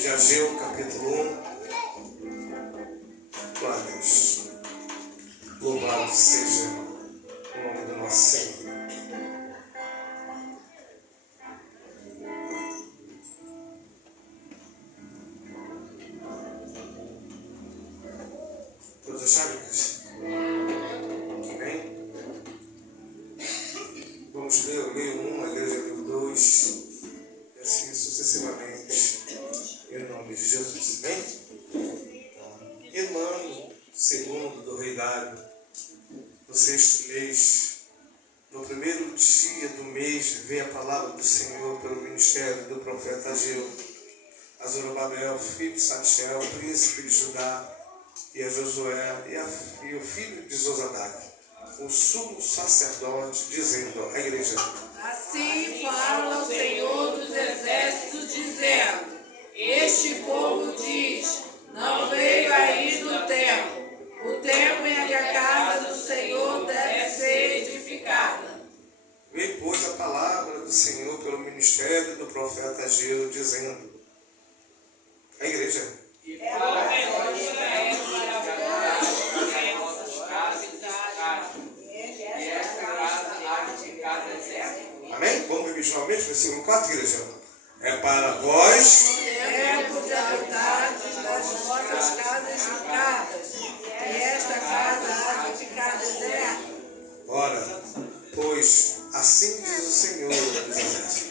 de Ageu, capítulo 1. Glória a Deus. Louvado seja o nome do nosso Senhor. Todos acharam isso? Amém? Vamos ler, eu leio 1, a igreja leu 2, e assim sucessivamente, em nome de Jesus. Amém? Irmão, segundo do rei Dário, no 6º mês, no primeiro dia do mês, veio a palavra do Senhor pelo ministério do profeta Ageu, a Zorobabel, filho de Saltiel, príncipe de Judá, e a Josué, e o filho de Zosadac, o sumo sacerdote, dizendo à igreja: Assim fala o Senhor dos Exércitos, dizendo: Este povo diz, não veio aí do templo. O templo em que a casa do Senhor deve ser edificada. Veio, pois, a palavra do Senhor pelo ministério do profeta Ageu, dizendo à igreja: Amém? Vamos repetir novamente, versículo 4, igreja. É para vós Tempo de habitar das vossas casas edificadas, e esta casa há de ficar deserta. Ora, pois assim diz o Senhor dos Exércitos: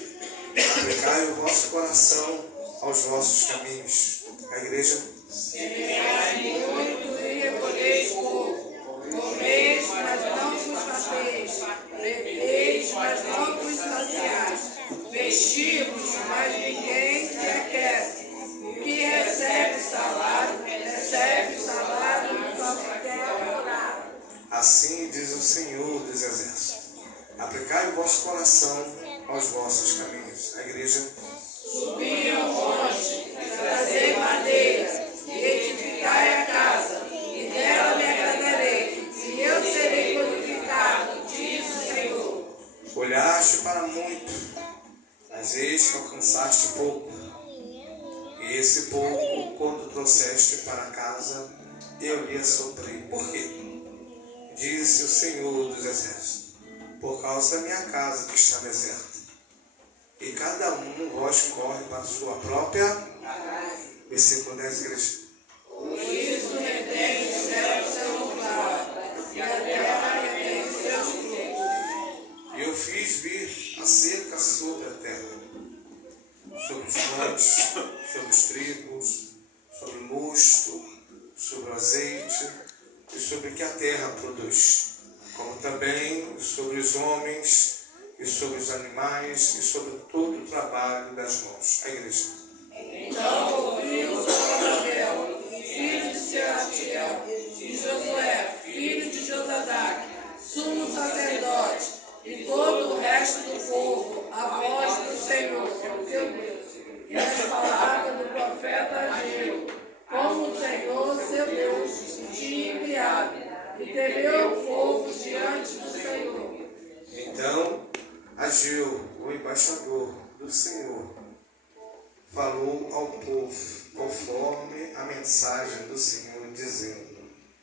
aplicai o vosso coração aos vossos caminhos. A igreja: Semeai muito e recolheis pouco. Comeis, mas não vos farteis. Bebeis, mas não vos saciais. Vestivos, mas ninguém se aquece. O que recebe o salário no próprio temporário. assim diz o Senhor dos Exércitos: aplicai o vosso coração aos vossos caminhos. A igreja: Subi ao monte, trazei madeira, e edificai a casa, e dela me agradarei, e eu serei glorificado, diz o Senhor. olhaste para muito, mas eis que alcançaste pouco. E esse pouco, quando trouxeste para casa, eu lhe assoprei. Por quê? Disse o Senhor dos Exércitos: por causa da minha casa que está deserta. E cada um vós corre para a sua própria. Versículo 10, igreja. Por isso retém o céu seu louvor, e a terra retém os seus frutos. E eu fiz vir a seca sobre a terra, sobre os montes, sobre os trigos, sobre o mosto, sobre o azeite e sobre o que a terra produz, como também sobre os homens e sobre os animais e sobre todo o trabalho das mãos. A igreja: Então ouviu Zorobabel, filho de Sealtiel, e Josué, filho de Josadac, sumo sacerdote, e todo o resto do povo, a voz do Senhor, seu Deus, e as palavras do profeta Ageu, como o Senhor, seu Deus, tinha enviado, e temeu o povo diante do Senhor. Então Ageu, o embaixador do Senhor, falou ao povo conforme a mensagem do Senhor, dizendo: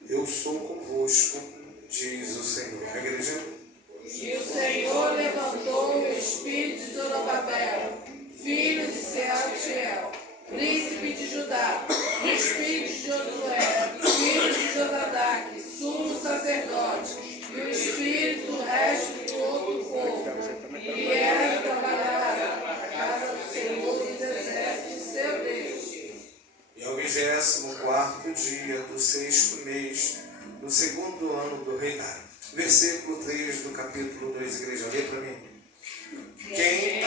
eu sou convosco, diz o Senhor. A igreja: E o Senhor levantou o espírito de Zorobabel, filho de Sealtiel, príncipe de Judá, o espírito de Josué, filho de Josadac, sumo sacerdote, e o espírito do resto de todo o povo, e vieram trabalhar na casa do Senhor dos Exércitos, seu Deus. E ao 24º dia do 6º mês, do 2º ano do rei Dário. Versículo 3 do capítulo 2, igreja, lê para mim. Quem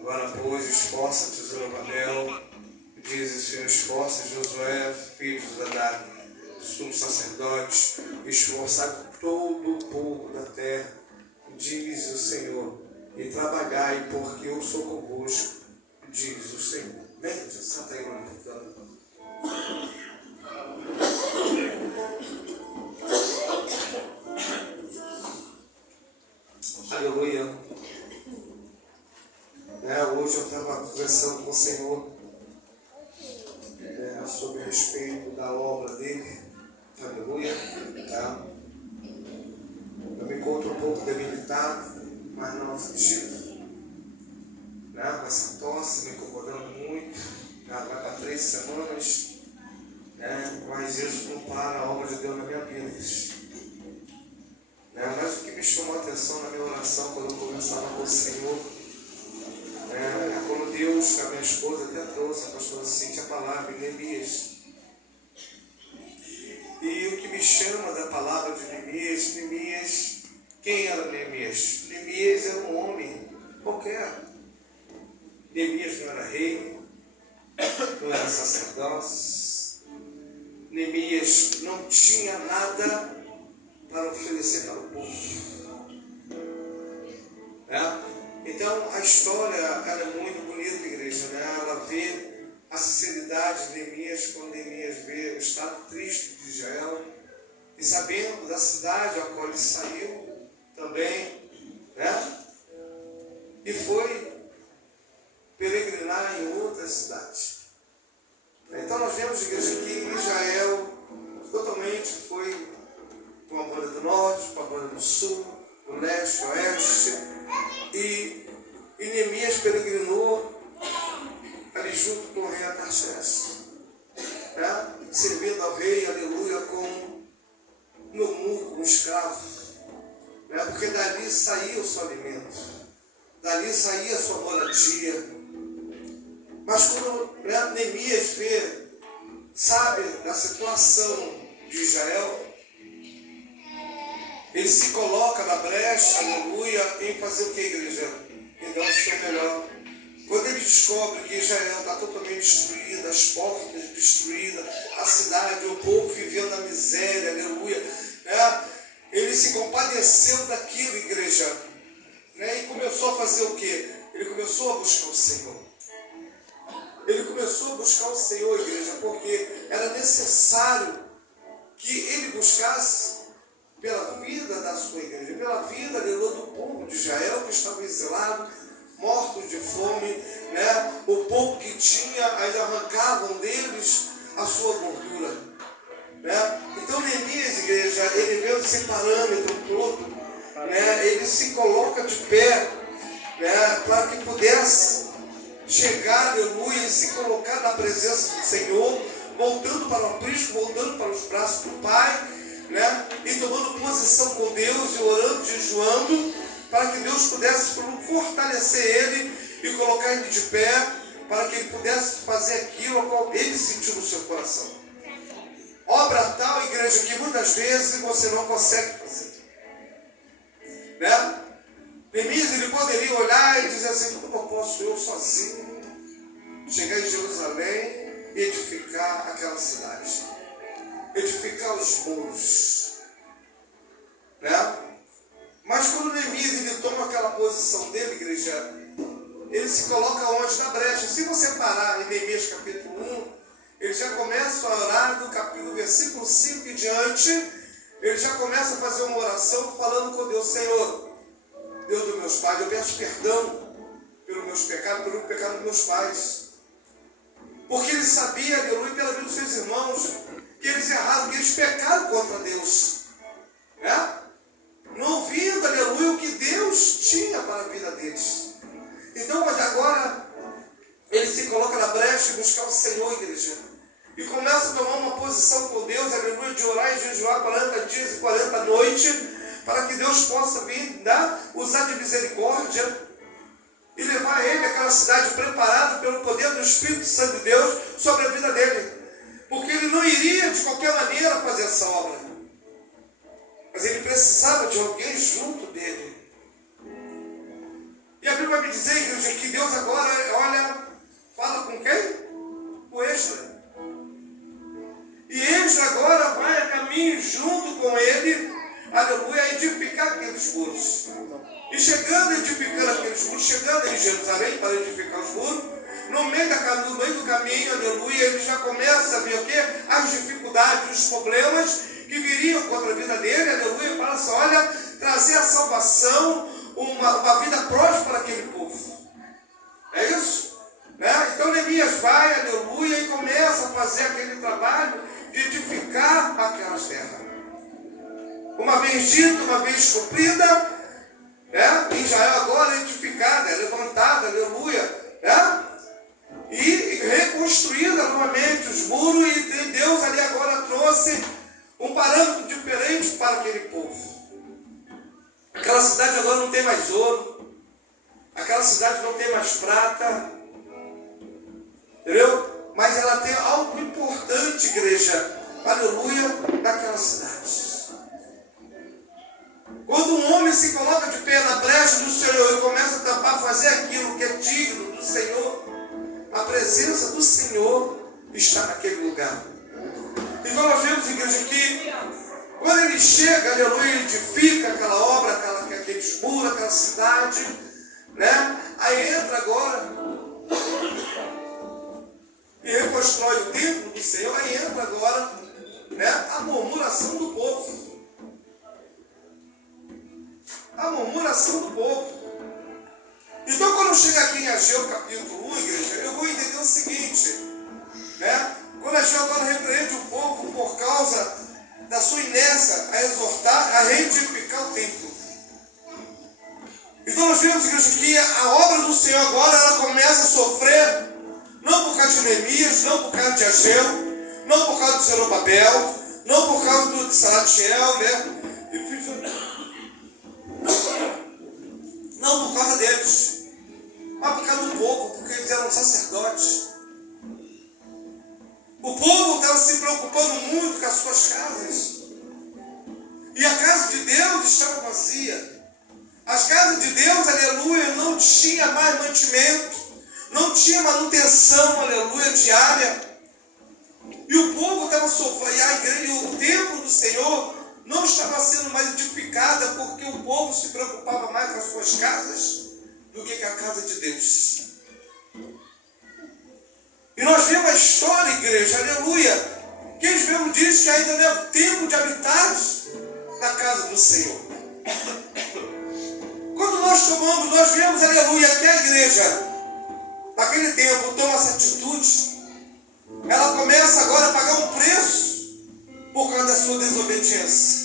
agora, pois, esforça-te, Zorobabel, diz o Senhor: esforça Josué, filho de Josadac, sumo sacerdote, esforçai todo o povo da terra, diz o Senhor, e trabalhai, porque eu sou convosco, diz o Senhor. Vem, Jesus, senta aí, mano. Aleluia. Hoje eu estava conversando com o Senhor sobre a respeito da obra dele. Aleluia. Eu me encontro um pouco debilitado, mas não afligido. Com essa tosse me incomodando muito. Já vai para 3 semanas. Mas isso não para a obra de Deus na minha vida. Mas o que me chamou a atenção na minha oração quando eu conversava com o Senhor é quando Deus, a minha esposa até trouxe, a pastora Cíntia, a palavra em Neemias. E o que me chama da palavra de Neemias, quem era Neemias? Neemias era um homem qualquer. Neemias não era rei, não era sacerdócio. Neemias não tinha nada para oferecer para o povo. Então a história ela é muito bonita, igreja. Ela vê a sinceridade de Neemias quando Neemias vê o estado triste de Israel e sabendo da cidade a qual ele saiu também, e foi peregrinar em outras cidades. Então nós vemos, igreja, que Israel totalmente foi com a banda do norte, com a banda do sul, do leste, oeste, e Neemias peregrinou ali junto com o rei Artaxerxes, servindo ao rei, aleluia, como eunuco, um escravo, porque dali saía o seu alimento, dali saía a sua moradia. Mas quando Neemias vê, sabe, da situação de Israel, ele se coloca na brecha, aleluia, em fazer o que, igreja? Em dar o seu melhor. Quando ele descobre que Israel está totalmente destruída, as portas destruídas, a cidade, o povo vivendo na miséria, aleluia, ele se compadeceu daquilo, igreja, e começou a fazer o quê? Ele começou a buscar o Senhor. Ele começou a buscar o Senhor, igreja, porque era necessário que ele buscasse pela vida da sua igreja, pela vida do povo de Israel que estava exilado, mortos de fome, o pouco que tinha, ainda arrancavam deles a sua gordura. Então Neemias, igreja, ele vê esse parâmetro todo, ele se coloca de pé, para que pudesse chegar, aleluia, e se colocar na presença do Senhor, voltando para o aprisco, voltando para os braços do Pai, e tomando posição com Deus, e orando, jejuando, para que Deus pudesse fortalecer ele e colocar ele de pé, para que ele pudesse fazer aquilo ao qual ele sentiu no seu coração. Obra tal, igreja, que muitas vezes você não consegue fazer. Neemias, ele poderia olhar e dizer assim: como eu posso eu sozinho chegar em Jerusalém e edificar aquela cidade, edificar os muros, Mas quando Neemias ele toma aquela posição dele, igreja, ele se coloca onde? Na brecha. Se você parar em Neemias capítulo 1, ele já começa a orar do versículo 5 e diante, ele já começa a fazer uma oração falando com Deus: Senhor, Deus dos meus pais, eu peço perdão pelos meus pecados, pelo pecado dos meus pais. Porque ele sabia, aleluia, pela vida dos seus irmãos, que eles erraram, que eles pecaram contra Deus. Não ouvindo, aleluia, o que Deus tinha para a vida deles. Então, mas agora, ele se coloca na brecha e buscar o Senhor, igreja. E começa a tomar uma posição com Deus, aleluia, de orar e jejuar 40 dias e 40 noites, para que Deus possa vir, usar de misericórdia e levar ele àquela cidade preparada pelo poder do Espírito Santo de Deus sobre a vida dele. Porque ele não iria de qualquer maneira fazer essa obra. Mas ele precisava de alguém junto dele. E a Bíblia vai me dizer, igreja, que Deus agora, olha, fala com quem? Com Esdras. E Esdras agora vai a caminho junto com ele, aleluia, a edificar aqueles muros. E chegando, edificando aqueles muros, chegando em Jerusalém para edificar os muros, no meio do caminho, aleluia, ele já começa a ver o quê? As dificuldades, os problemas que viriam contra a vida dele, aleluia, para assim, olha, trazer a salvação, uma vida próspera àquele povo. É isso? Né? Então Neemias vai, aleluia, e começa a fazer aquele trabalho de edificar aquelas terras. Uma vez dito, uma vez cumprida, Israel agora edificada, levantada, aleluia, e reconstruída novamente os muros, e Deus ali agora trouxe um parâmetro diferente para aquele povo. Aquela cidade agora não tem mais ouro, aquela cidade não tem mais prata, entendeu? Mas ela tem algo importante, igreja, aleluia, naquela cidade. Quando um homem se coloca de pé na brecha do Senhor e começa a tampar, fazer aquilo que é digno do Senhor, a presença do Senhor está naquele lugar. Então nós vemos, igreja, que quando ele chega, aleluia, ele edifica aquela obra, aqueles muros, aquela cidade, né? Aí entra agora e reconstrói o templo do Senhor, aí entra agora, né, a murmuração do povo. A murmuração do povo. Então, quando eu chego aqui em Ageu capítulo 1, igreja, eu vou entender o seguinte, né? Quando Ageu agora repreende o povo por causa da sua inércia a exortar, a reedificar o templo. Então, nós vemos, igreja, que a obra do Senhor agora, ela começa a sofrer, não por causa de Neemias, não por causa de Ageu, não por causa de Zorobabel, não por causa de Salatiel, né? Não por causa deles, mas por causa do povo, porque eles eram sacerdotes. O povo estava se preocupando muito com as suas casas. E a casa de Deus estava vazia. As casas de Deus, aleluia, não tinha mais mantimento, não tinha manutenção, aleluia, diária. E o povo estava sofrendo, e a igreja, o templo do Senhor não estava sendo mais edificada, porque o povo se preocupava mais com as suas casas do que com a casa de Deus. E nós vemos a história, igreja, aleluia, que eles mesmo dizem que ainda não é tempo de habitar na casa do Senhor. Quando nós vemos, aleluia, que a igreja, naquele tempo, toma essa atitude, ela começa agora a pagar um preço por causa da sua desobediência.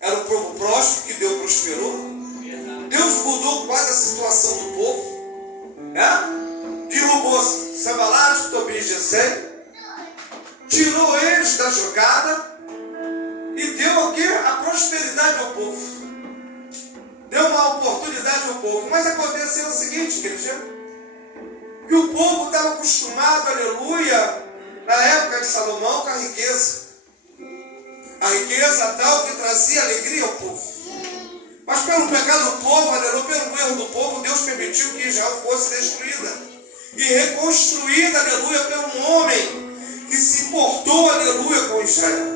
Era um povo próspero que Deus prosperou. Deus mudou quase a situação do povo, né? Derrubou Sanbalate, Tobias e Gesem, tirou eles da jogada e deu o quê? A prosperidade ao povo. Deu uma oportunidade ao povo. Mas aconteceu o seguinte, igreja, que o povo estava acostumado, aleluia, na época de Salomão, com a riqueza. A riqueza tal que trazia alegria ao povo. Mas pelo pecado do povo, aleluia, pelo erro do povo, Deus permitiu que Israel fosse destruída. E reconstruída, aleluia, por um homem que se importou, aleluia, com Israel.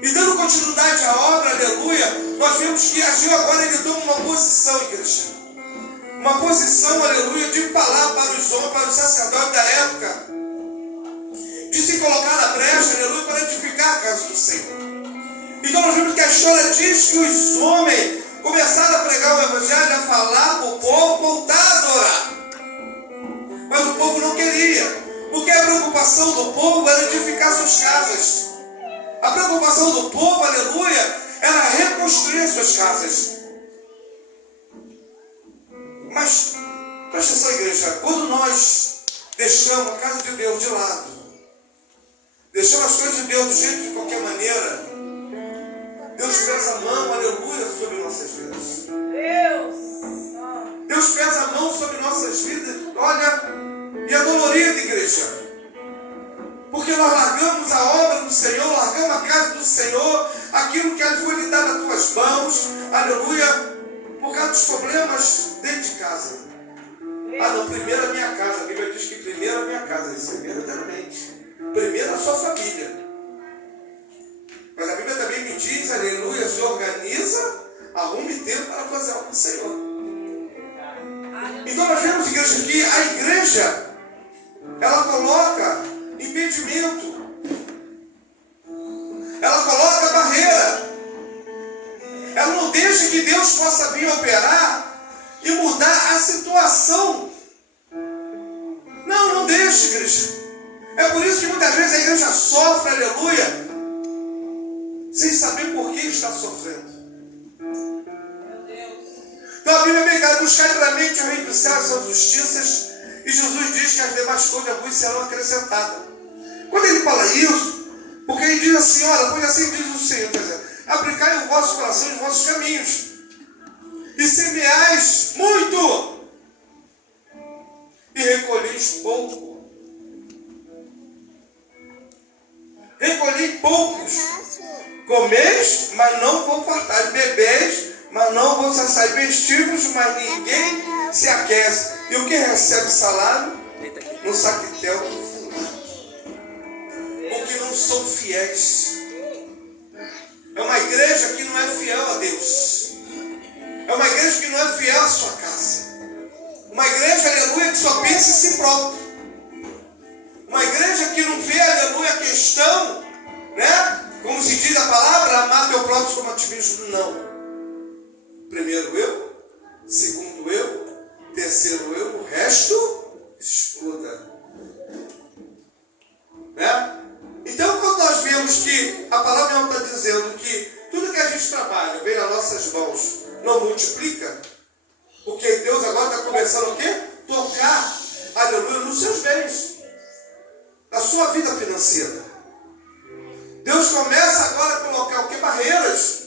E dando continuidade à obra, aleluia, nós vemos que Ageu agora ele toma uma posição, igreja. Uma posição, aleluia, de falar para os homens, para os sacerdotes da época, de se colocar na brecha, aleluia, para edificar a casa do Senhor. Então nós vemos que a história diz que os homens começaram a pregar o evangelho, a falar para o povo voltar a adorar. Mas o povo não queria, porque a preocupação do povo era edificar suas casas. A preocupação do povo, aleluia, era reconstruir suas casas. Mas, presta atenção, igreja, quando nós deixamos a casa de Deus de lado, deixamos as coisas de Deus do jeito de qualquer maneira, Deus pesa a mão, aleluia, sobre nossas vidas. Deus pesa a mão sobre nossas vidas, olha, e é dolorido, igreja. Porque nós largamos a obra do Senhor, largamos a casa do Senhor, aquilo que foi lhe dado nas tuas mãos, aleluia, por causa dos problemas dentro de casa. Ah, não, primeiro a minha casa. A Bíblia diz que primeiro a minha casa, isso é verdadeiramente. Primeiro a sua família. Mas a Bíblia também me diz, aleluia, se organiza, arrume tempo para fazer algo do Senhor. Então nós vemos deixa que a igreja, ela coloca impedimento. Ela coloca barreira. Ela não deixa que Deus possa vir operar e mudar a situação. Não deixa, igreja. É por isso que muitas vezes a igreja sofre, aleluia, sem saber por que está sofrendo. Então a Bíblia é bem clara: buscar primeiramente o reino dos céus e suas justiças, e Jesus diz que as demais coisas vos serão acrescentadas. Quando ele fala isso, porque ele diz assim, olha, pois assim diz o Senhor, aplicai o vosso coração e os vossos caminhos, e semeais muito, e recolheis pouco. Recolhei poucos. Comeis, mas não vou fartar. Bebeis, mas não vou saciar. Vestimos, mas ninguém se aquece. E o que recebe salário? No saquitel do fulano. Porque não são fiéis. É uma igreja que não é fiel a Deus. É uma igreja que não é fiel à sua casa. Uma igreja, aleluia, que só pensa em si próprio. Uma igreja que não vê, aleluia, a questão, né? Como se diz a palavra, amar teu próximo como a ti mesmo. Não. Primeiro eu, segundo eu, terceiro eu, o resto exploda. Né? Então, quando nós vemos que a palavra não está dizendo que tudo que a gente trabalha vem nas nossas mãos, não multiplica, porque Deus agora está começando o quê? Tocar, aleluia, nos seus bens, na sua vida financeira. Deus começa agora a colocar o quê? Barreiras.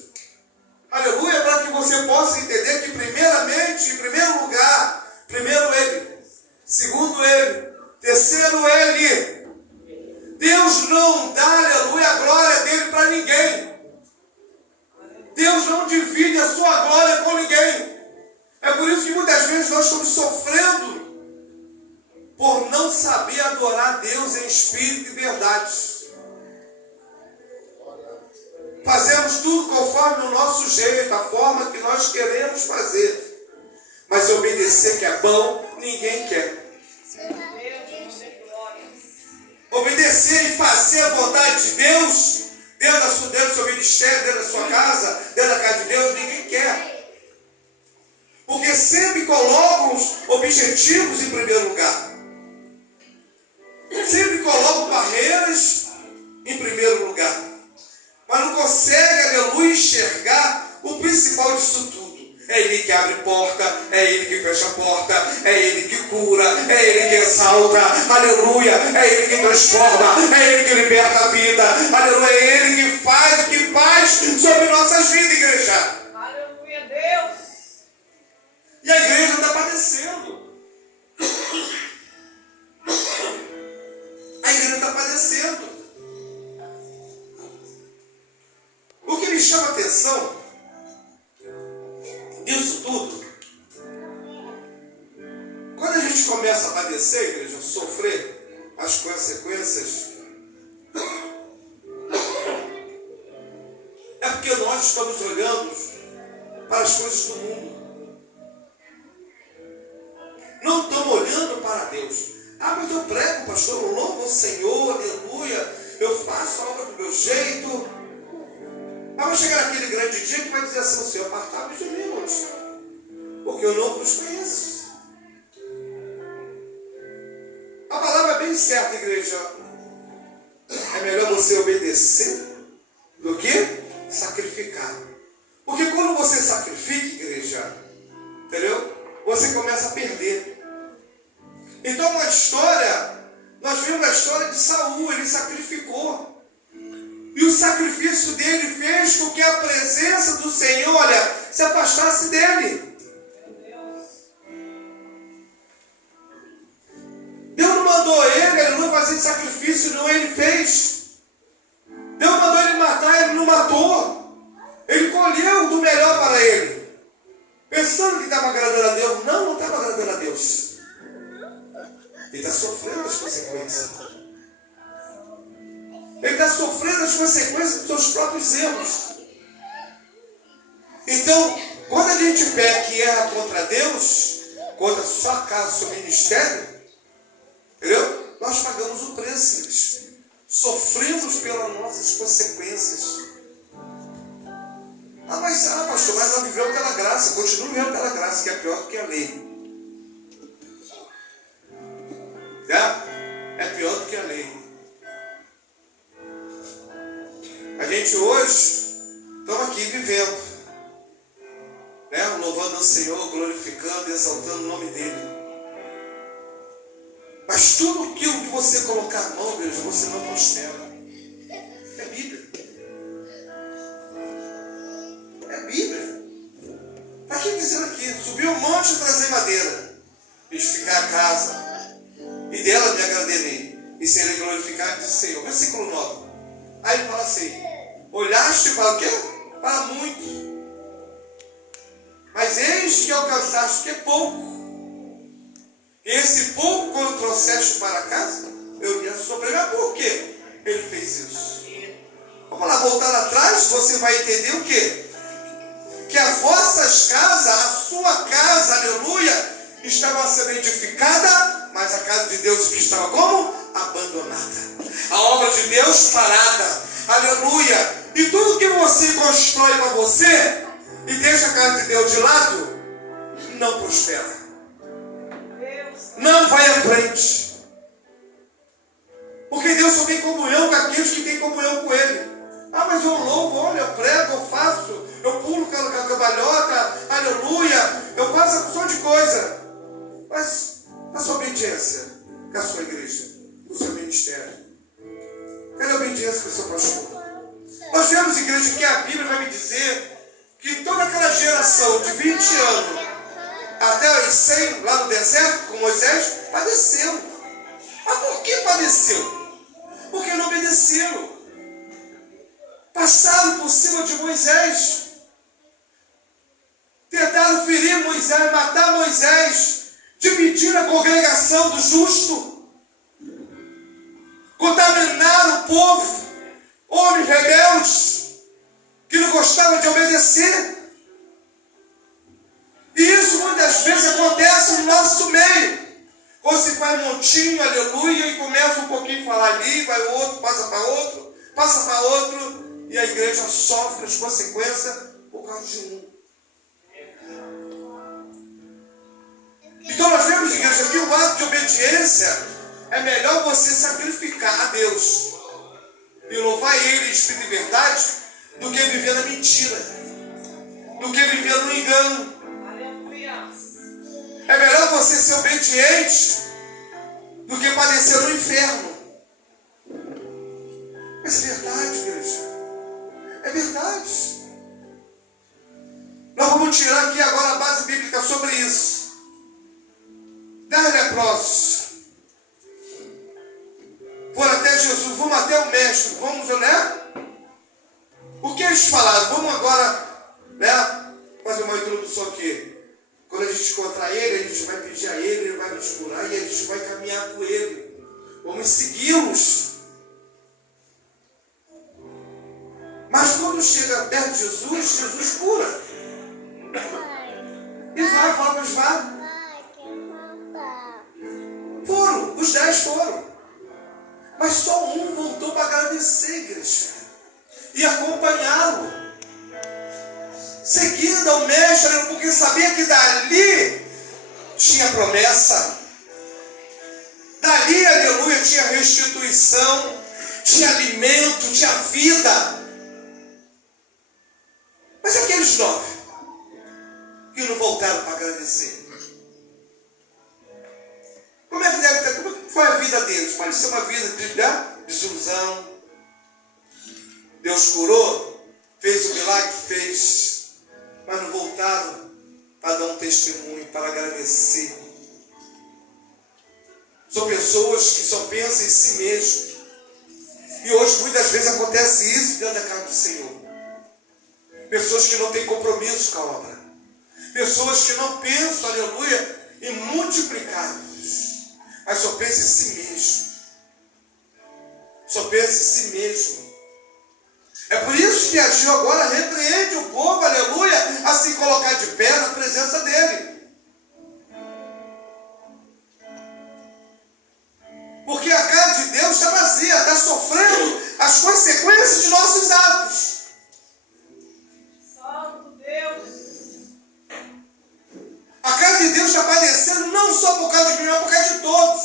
Aleluia, para que você possa entender que primeiramente, em primeiro lugar, primeiro Ele, segundo Ele, terceiro Ele. Deus não dá, aleluia, a glória dele para ninguém. Deus não divide a sua glória com ninguém. É por isso que muitas vezes nós estamos sofrendo por não saber adorar Deus em espírito e verdade. Fazemos tudo conforme o nosso jeito, a forma que nós queremos fazer. Mas obedecer que é bom, ninguém quer. Obedecer e fazer a vontade de Deus, dentro do seu ministério, dentro da sua casa, dentro da casa de Deus, ninguém quer. Porque sempre colocam os objetivos em primeiro lugar. Sempre colocam barreiras em primeiro lugar. Mas não consegue, aleluia, enxergar o principal disso tudo. É Ele que abre porta, é Ele que fecha a porta, é Ele que cura, é Ele que exalta, aleluia, é Ele que transforma, é Ele que liberta a vida, aleluia, é Ele que faz o que faz sobre nossas vidas, igreja. Aleluia, Deus. E a igreja está padecendo. A igreja está padecendo. O que me chama a atenção disso tudo, quando a gente começa a padecer, igreja, sofrer as consequências, é porque nós estamos olhando para as coisas do mundo. Não estamos olhando para Deus. Ah, mas eu prego, pastor, eu louvo o Senhor, aleluia, eu faço a obra do meu jeito. Mas vai chegar aquele grande dia que vai dizer assim: o Senhor, apartai-vos de mim hoje, porque eu não vos conheço. A palavra é bem certa, igreja. É melhor você obedecer do que sacrificar. Porque quando você sacrifica, igreja, entendeu? Você começa a perder. Então, uma história, nós vimos a história de Saul, ele sacrificou. E o sacrifício dele fez com que a presença do Senhor, olha, se afastasse dele. Deus não mandou ele não fazer sacrifício, não, ele fez. Deus mandou ele matar, ele não matou. Ele colheu do melhor para ele. Pensando que estava agradando a Deus. Não estava agradando a Deus. Ele está sofrendo as consequências. Ele está sofrendo as consequências dos seus próprios erros. Então, quando a gente peca e erra contra Deus, contra a sua casa, seu ministério, entendeu? Nós pagamos o preço, igreja. Sofremos pelas nossas consequências. Mas pastor, mas ela viveu pela graça, continua vivendo pela graça, que é pior do que a lei. É pior do que a lei. A gente hoje estamos aqui vivendo, louvando o Senhor, glorificando, exaltando o nome dele. Mas tudo aquilo que você colocar a mão, Deus, você não prospera. É Bíblia. É Bíblia. Para que dizer aqui? Subir um monte e trazer madeira, edificar a casa, e dela me agradarei, e serei glorificado, diz o Senhor. Versículo 9. Aí ele fala assim: olhaste para o quê? Para muito. Mas eis que alcançaste que é pouco. E esse pouco, quando trouxeste para casa, eu ia sobreviver. Por quê ele fez isso? Vamos lá, voltar atrás, você vai entender o quê? Que as vossas casas, a sua casa, aleluia, estava sendo edificada, mas a casa de Deus que estava como? Abandonada. A obra de Deus parada. Aleluia. E tudo que você constrói para você e deixa a casa de Deus de lado, não prospera. Não vai à frente. Porque Deus só tem comunhão com aqueles que têm comunhão com Ele. Mas eu louvo, olha, eu prego, eu faço, eu pulo com a cambalhota, aleluia, eu faço a porção de coisa. Mas a sua obediência com a sua igreja, com o seu ministério, cadê a obediência com o seu pastor? Nós vemos, igreja, que a Bíblia vai me dizer que toda aquela geração de 20 anos até os 100 lá no deserto com Moisés, padeceu. Mas por que padeceu? Porque não obedeceram. Passaram por cima de Moisés. Tentaram ferir Moisés, matar Moisés, dividir a congregação do justo. Contaminaram o povo, homens rebeldes, que não gostavam de obedecer. E isso muitas vezes acontece no nosso meio. Quando se faz montinho, aleluia, e começa um pouquinho a falar ali, vai outro, passa para outro, e a igreja sofre as consequências por causa de um. Então nós vemos, igreja, que o ato de obediência é melhor você sacrificar a Deus e louvar Ele em espírito e verdade do que viver na mentira, do que viver no engano. É melhor você ser obediente do que padecer no inferno. Mas é verdade, igreja. É verdade. Nós vamos tirar aqui agora a base bíblica sobre isso. 10 leprosos foram até Jesus, vamos até o mestre, vamos, O que eles falaram? Vamos agora, fazer uma introdução aqui. Quando a gente encontrar Ele, a gente vai pedir a Ele, Ele vai nos curar e a gente vai caminhar com Ele. Vamos segui-los. Mas quando chega perto de Jesus, Jesus cura. E vai falar para os vários. Foram, os 10 foram. Mas só um voltou para agradecer, igreja. E acompanhá-lo. Seguindo ao mestre, porque sabia que dali tinha promessa. Dali, aleluia, tinha restituição, tinha alimento, tinha vida. Mas aqueles 9 que não voltaram para agradecer. Como é que foi a vida deles? Pode ser uma vida de desilusão. Deus curou, fez o milagre, fez. Mas não voltaram para dar um testemunho, para agradecer. São pessoas que só pensam em si mesmas. E hoje muitas vezes acontece isso dentro da casa do Senhor. Pessoas que não têm compromisso com a obra. Pessoas que não pensam, aleluia, em multiplicados. Mas só pensam em si mesmo. Só pensam em si mesmo. É por isso que Ageu agora repreende o povo, aleluia, a se colocar de pé na presença dele. acontecendo não só por causa de mim, mas por causa de todos.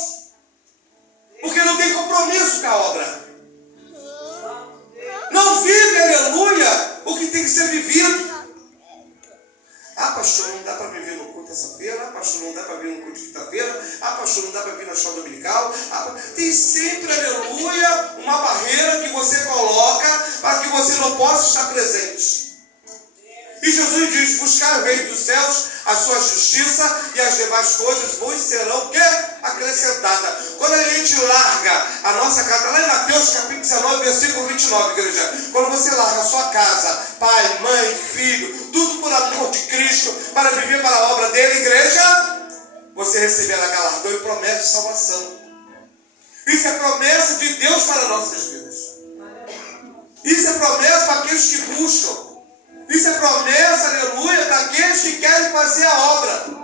Porque não tem compromisso com a obra. Não vive, aleluia, o que tem que ser vivido. Ah, pastor, não dá para me ver no culto terça-feira. Ah, pastor, não dá para vir no culto de quinta-feira. Ah, pastor, não dá para vir na escola dominical. Tem sempre, aleluia, uma barreira que você coloca para que você não possa estar presente. E Jesus diz: buscar o reino dos céus, a sua justiça, e as demais coisas vos serão o quê? Acrescentadas. Quando a gente larga a nossa casa, lá em Mateus capítulo 19, versículo 29, igreja, quando você larga a sua casa, pai, mãe, filho, tudo por amor de Cristo, para viver para a obra dele, igreja, você receberá galardão e promessa de salvação. Isso é promessa de Deus para nossas vidas. Isso é promessa para aqueles que buscam. Isso é promessa, aleluia, daqueles que querem fazer a obra.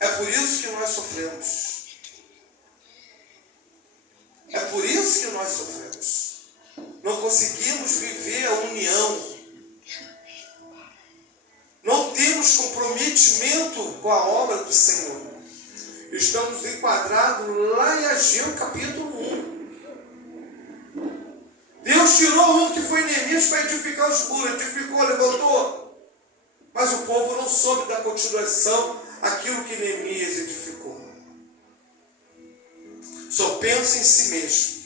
É por isso que nós sofremos. É por isso que nós sofremos. Não conseguimos viver a união. Não temos comprometimento com a obra do Senhor. Estamos enquadrados lá em Ageu capítulo 1. Deus tirou um que foi Neemias para edificar os muros. Edificou, levantou. Mas o povo não soube dar continuação àquilo que Neemias edificou. Só pensa em si mesmo.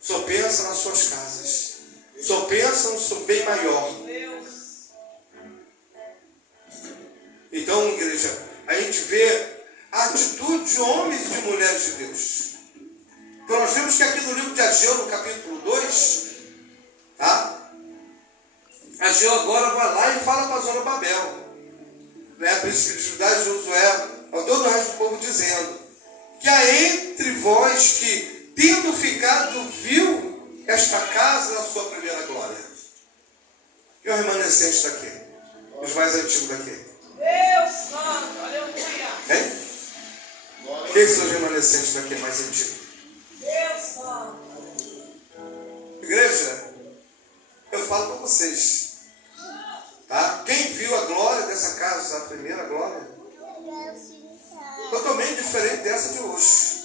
Só pensa nas suas casas. Só pensa no seu bem maior. Então, igreja, a gente vê a atitude de homens e de mulheres de Deus. Então nós vemos que aqui no livro de Ageu, no capítulo 2, tá? Ageu agora vai lá e fala para Zorobabel, né? Príncipe de Judá e Josué, a todo o resto do povo, dizendo que há entre vós que, tendo ficado, viu esta casa na sua primeira glória. E o remanescente daqui? Os mais antigos daqui? Deus Santo, aleluia. Hein? Quem são os remanescentes daqui mais antigos? Deus Santo. Igreja, eu falo para vocês, tá? Quem viu a glória dessa casa, a primeira glória, totalmente diferente dessa de hoje.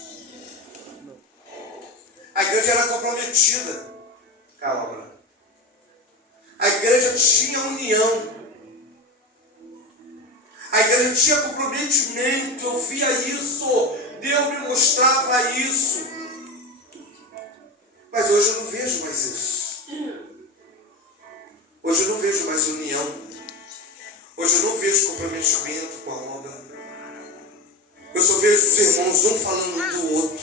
A igreja era comprometida com a obra. A igreja tinha união. A igreja tinha comprometimento. Eu via isso. Deus me mostrava isso. Mas hoje eu não vejo mais isso. Hoje eu não vejo mais união. Hoje eu não vejo comprometimento com a obra. Eu só vejo os irmãos um falando do outro.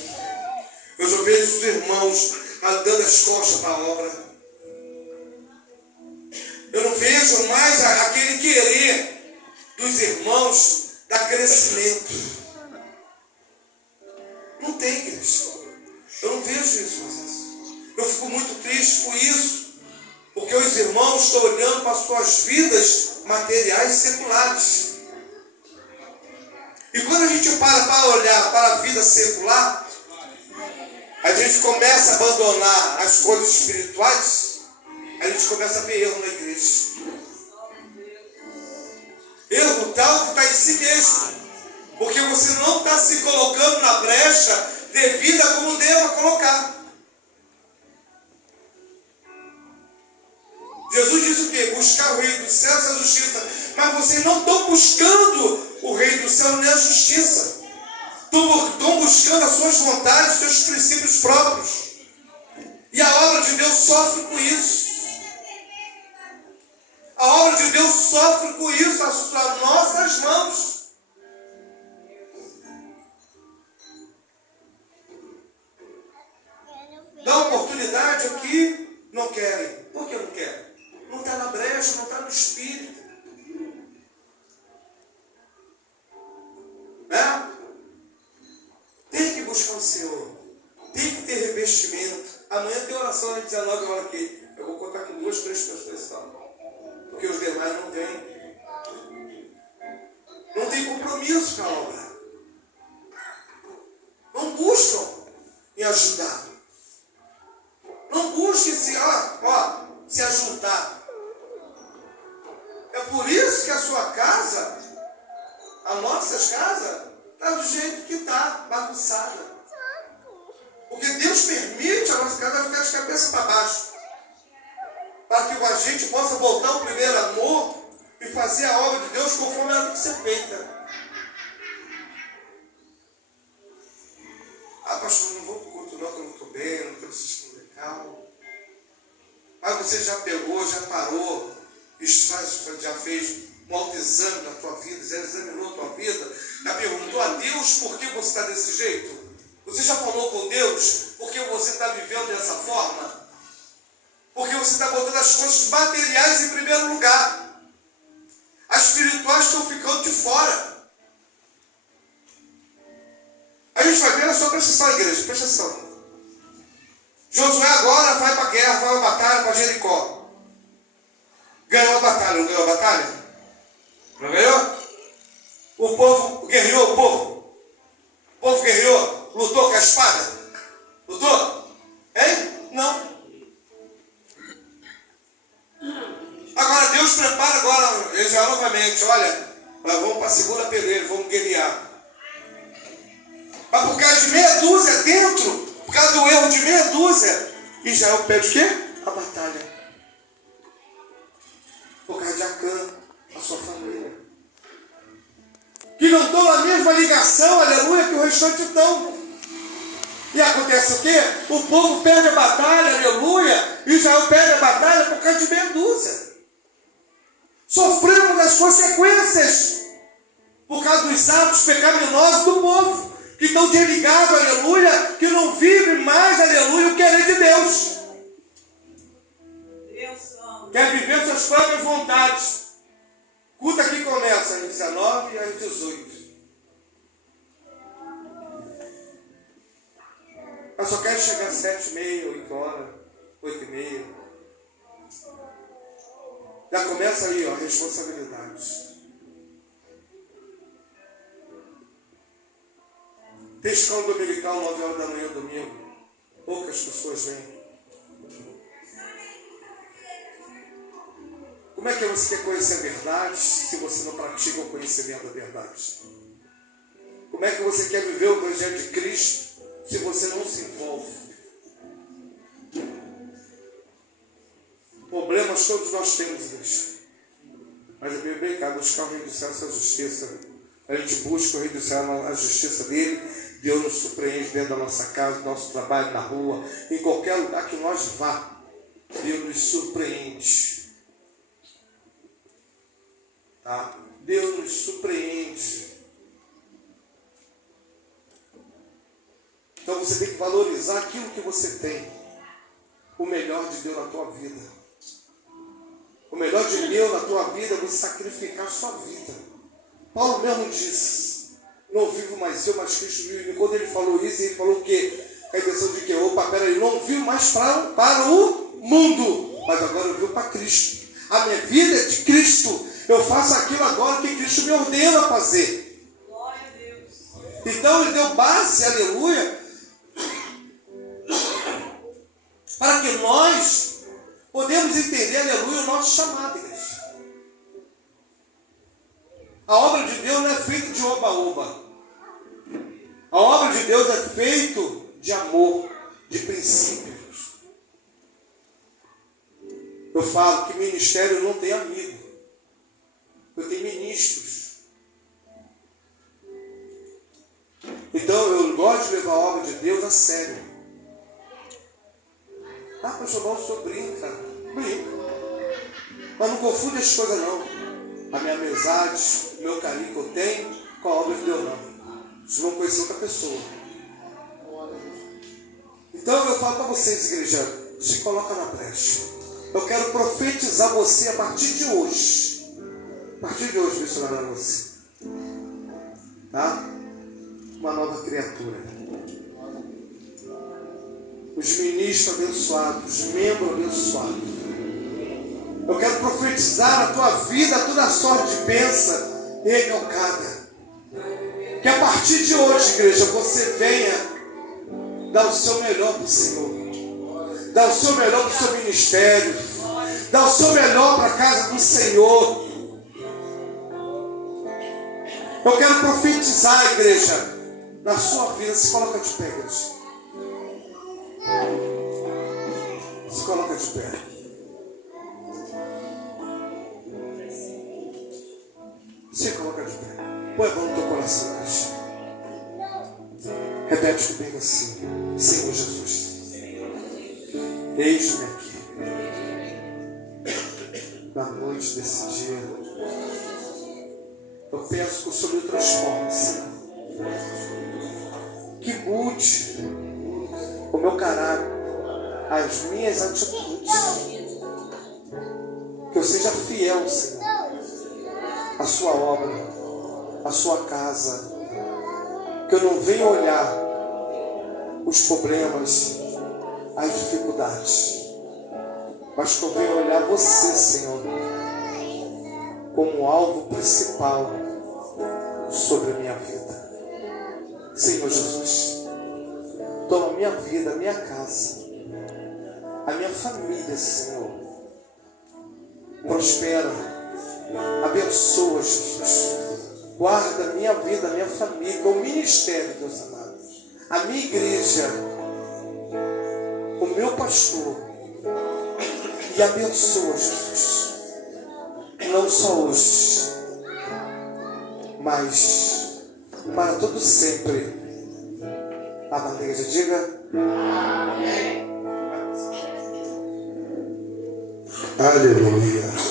Eu só vejo os irmãos dando as costas para a obra. Eu não vejo mais aquele querer dos irmãos dar crescimento. Não tem, igreja. Eu não vejo isso mais. Eu fico muito triste com isso, porque os irmãos estão olhando para as suas vidas materiais seculares. E quando a gente para olhar para a vida secular, a gente começa a abandonar as coisas espirituais, a gente começa a ver erro na igreja. Erro tal que está em si mesmo, porque você não está se colocando na brecha devida como deva colocar. Jesus disse o quê? Buscar o reino dos céus e a justiça. Mas vocês não estão buscando o reino do céu nem a justiça. Estão buscando as suas vontades, os seus princípios próprios. E a obra de Deus sofre com isso. A obra de Deus sofre com isso, as nossas mãos. Dá oportunidade aqui, não querem. Por que não querem? Não está na brecha, não está no espírito. Né? Tem que buscar o Senhor. Tem que ter revestimento. Amanhã tem oração às 19 horas aqui. Eu vou contar com 2, 3 pessoas só. Porque os demais não vêm. Não tem compromisso com a obra. Não buscam em ajudar. Não busquem se ajudar. É por isso que a sua casa, as nossas casas, está do jeito que está, bagunçada. Porque Deus permite a nossa casa ficar de cabeça para baixo. Para que a gente possa voltar ao primeiro amor e fazer a obra de Deus conforme ela tem que ser feita. Ah, pastor, não vou para o culto não, que eu não estou bem, não estou me sentindo legal. Mas você já pegou, já parou, já fez um autoexame na tua vida, já examinou a tua vida, já perguntou a Deus por que você está desse jeito? Você já falou com Deus por que você está vivendo dessa forma? Porque você está botando as coisas materiais em primeiro lugar. As espirituais estão ficando de fora. A gente vai ver, só presta atenção, igreja, presta atenção. Josué agora vai para a guerra, vai para a batalha para Jericó. Ganhou a batalha, não ganhou a batalha? Não ganhou? O povo guerreou, o povo. O povo guerreou, lutou com a espada. Lutou? Hein? Não. Agora Deus prepara agora, Israel novamente, olha, nós vamos para a segunda peleira, vamos guerrear. Mas por causa de meia dúzia dentro, por causa do erro de meia dúzia, Israel pede o quê? A batalha. Por causa de Acã, a sua família. Que não estão na mesma ligação, aleluia, que o restante estão. E acontece o quê? O povo perde a batalha, aleluia, Israel perde a batalha por causa de meia dúzia. Sofremos as consequências por causa dos atos pecaminosos do povo, que estão desligados, aleluia, que não vivem mais, aleluia, o querer de Deus. Quer viver suas próprias vontades. Culto aqui começa às 19 e às 18. Eu só quero chegar às 7h30, 8 horas, 8h30. Já começa aí, ó, responsabilidades. Tem escola dominical 9 horas da manhã, domingo. Poucas pessoas vêm. Como é que você quer conhecer a verdade se você não pratica o conhecimento da verdade? Como é que você quer viver o Evangelho de Cristo se você não se envolve? Problemas todos nós temos, igreja. Mas a Bíblia vem cá buscar o reino do céu e sua justiça. A gente busca o reino do céu, a justiça dele. Deus nos surpreende dentro da nossa casa, do nosso trabalho, na rua, em qualquer lugar que nós vá. Deus nos surpreende. Tá? Deus nos surpreende. Então você tem que valorizar aquilo que você tem. O melhor de Deus na tua vida. O melhor de Deus na tua vida é você sacrificar a sua vida. Paulo mesmo disse: não vivo mais eu, mas Cristo vive. E quando ele falou isso, ele falou que a intenção de que, opa, peraí, não vivo mais para o mundo, mas agora eu vivo para Cristo. A minha vida é de Cristo. Eu faço aquilo agora que Cristo me ordena a fazer. Glória a Deus. Então ele deu base, aleluia, para que nós podemos entender, aleluia, o nosso chamado, igreja. A obra de Deus não é feita de oba-oba. A obra de Deus é feita de amor, de princípios. Eu falo que ministério não tem amigo. Eu tenho ministros. Então eu gosto de levar a obra de Deus a sério. Ah, pastor, não, o senhor brinca. Brinca. Mas não confunde as coisas não. A minha amizade, o meu carinho que eu tenho com a obra de Deus não. Vocês vão conhecer outra pessoa. Então eu falo para vocês, igreja, se coloca na brecha. Eu quero profetizar você a partir de hoje. A partir de hoje, missionário, você. Tá? Uma nova criatura. Os ministros abençoados, os membros abençoados. Eu quero profetizar a tua vida, toda sorte de bênção recalcada. Que a partir de hoje, igreja, você venha dar o seu melhor para o Senhor. Dar o seu melhor para o seu ministério. Dar o seu melhor para a casa do Senhor. profetizar, igreja, na sua vida. Se coloca de pé, igreja. Se coloca de pé. Se coloca de pé. Põe a mão no teu coração, igreja. Repete comigo assim: Senhor Jesus, eis-me aqui. Na noite desse dia, eu peço que o Senhor me transforme, Senhor. Que mude o meu caráter, as minhas atitudes. Que eu seja fiel, Senhor, à sua obra, à sua casa. Que eu não venha olhar os problemas, as dificuldades, mas que eu venha olhar você, Senhor, como alvo principal sobre a minha vida. Senhor Jesus, toma a minha vida, a minha casa, a minha família, Senhor. Prospera, abençoa, Jesus. Guarda a minha vida, a minha família, o ministério, Deus amado, a minha igreja, o meu pastor. E abençoa, Jesus. Não só hoje, mas para todo sempre. A igreja diga amém. Aleluia.